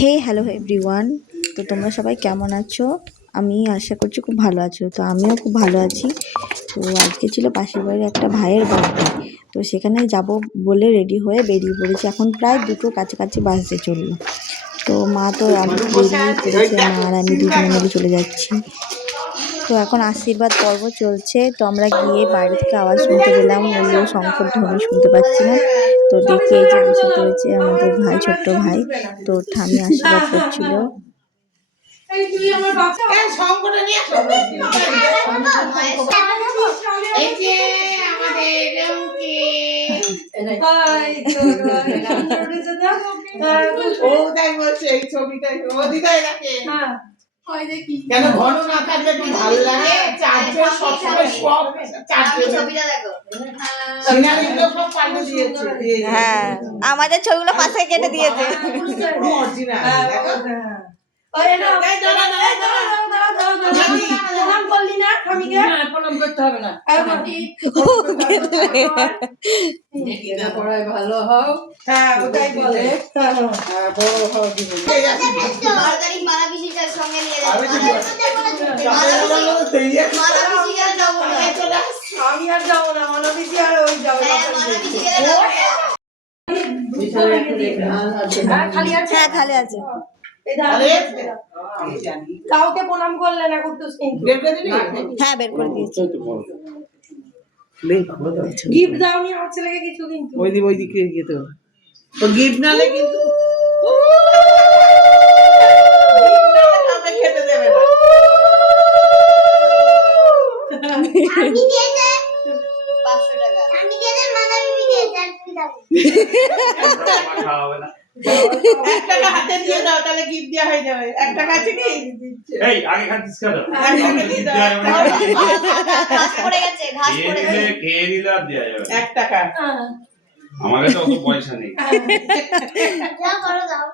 হে hello everyone তো তোমরা সবাই কেমন আছো? আমি আশা করছি খুব ভালো আছো। তো আমিও খুব ভালো আছি। তো আজকে ছিল পাশের বাড়ির একটা ভাইয়ের বার্থডে তো সেখানে যাব বলে রেডি হয়ে বেরিয়ে পড়েছি। এখন প্রায় দুটো কাছাকাছি বাসতে চলল তো মা তো বেরিয়ে পড়েছে মা আর আমি দুজনে মিলে চলে যাচ্ছি। তো এখন আশীর্বাদ পর্ব চলছে। তো আমরা গিয়ে বাইরে থেকে আওয়াজ শুনতে পেলাম। ওগুলো শঙ্কর ধ্বনি শুনতে পাচ্ছি না। তো দেখে এই যে বসে পড়েছে আমাদের ভাই, ছোট্ট ভাই তো ঠামি আশীর্বাদ করছিল দিয়েছে দিয়েছে। হ্যাঁ আমাদের ছবিগুলো পাশে কেটে দিয়েছে। ভালো হও। হ্যাঁ ওটাই বলে। হ্যাঁ, হ্যাঁ। বড় হও জীবনে আর যাব না মানবীজি আর ওই যাব হ্যাঁ খালি আছে। কাউকে প্রণাম করলে না দিবি? হ্যাঁ বের করে দিয়েছি। গিফট দাওনি আমার ছেলেকে কিছু কিন্তু। ওই দিক ওই দিকে গিয়ে তো। তো gift নালে কিন্তু খেতে দেবে না। আমি পাঁচশো টাকা। আমি দিয়েছে মালা পিসি দিয়েছে আর কি যাব এক টাকা হাতে দিয়ে দাও তাহলে গিফট দেওয়া হয়ে যাবে। এক টাকা আছে কি? এই আগে খাচ্ছিস কেন এক টাকা দিয়ে দাও। এক টাকা। ঘাস পড়ে গেছে ঘাস পড়ে গেছে। খেয়ে দিলে আর দেওয়া যাবে এক টাকা। আমার কাছে অত পয়সা নেই। যা করো দাও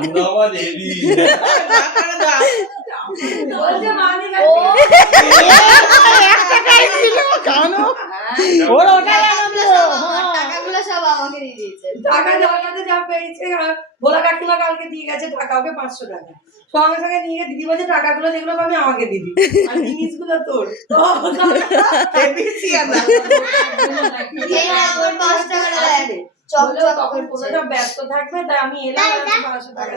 আন্দাবাদ হেভি না করে দাও। বলছে মানি ও ওর ওটাই আনন্দ। টাকাগুলো সব আমাকে দিয়ে দিয়েছে টাকা যার যা পেয়েছে ভোলা কাকিমা কালকে দিয়ে গেছে টাকা ওকে পাঁচশো টাকা। সঙ্গে সঙ্গে নিয়ে দিদি বলছে টাকাগুলো যেগুলো আমি আমাকে দিবি। আর জিনিসগুলো তোর। ব্যস্ত থাকবে তাই আমি এলাম পাঁচশো টাকা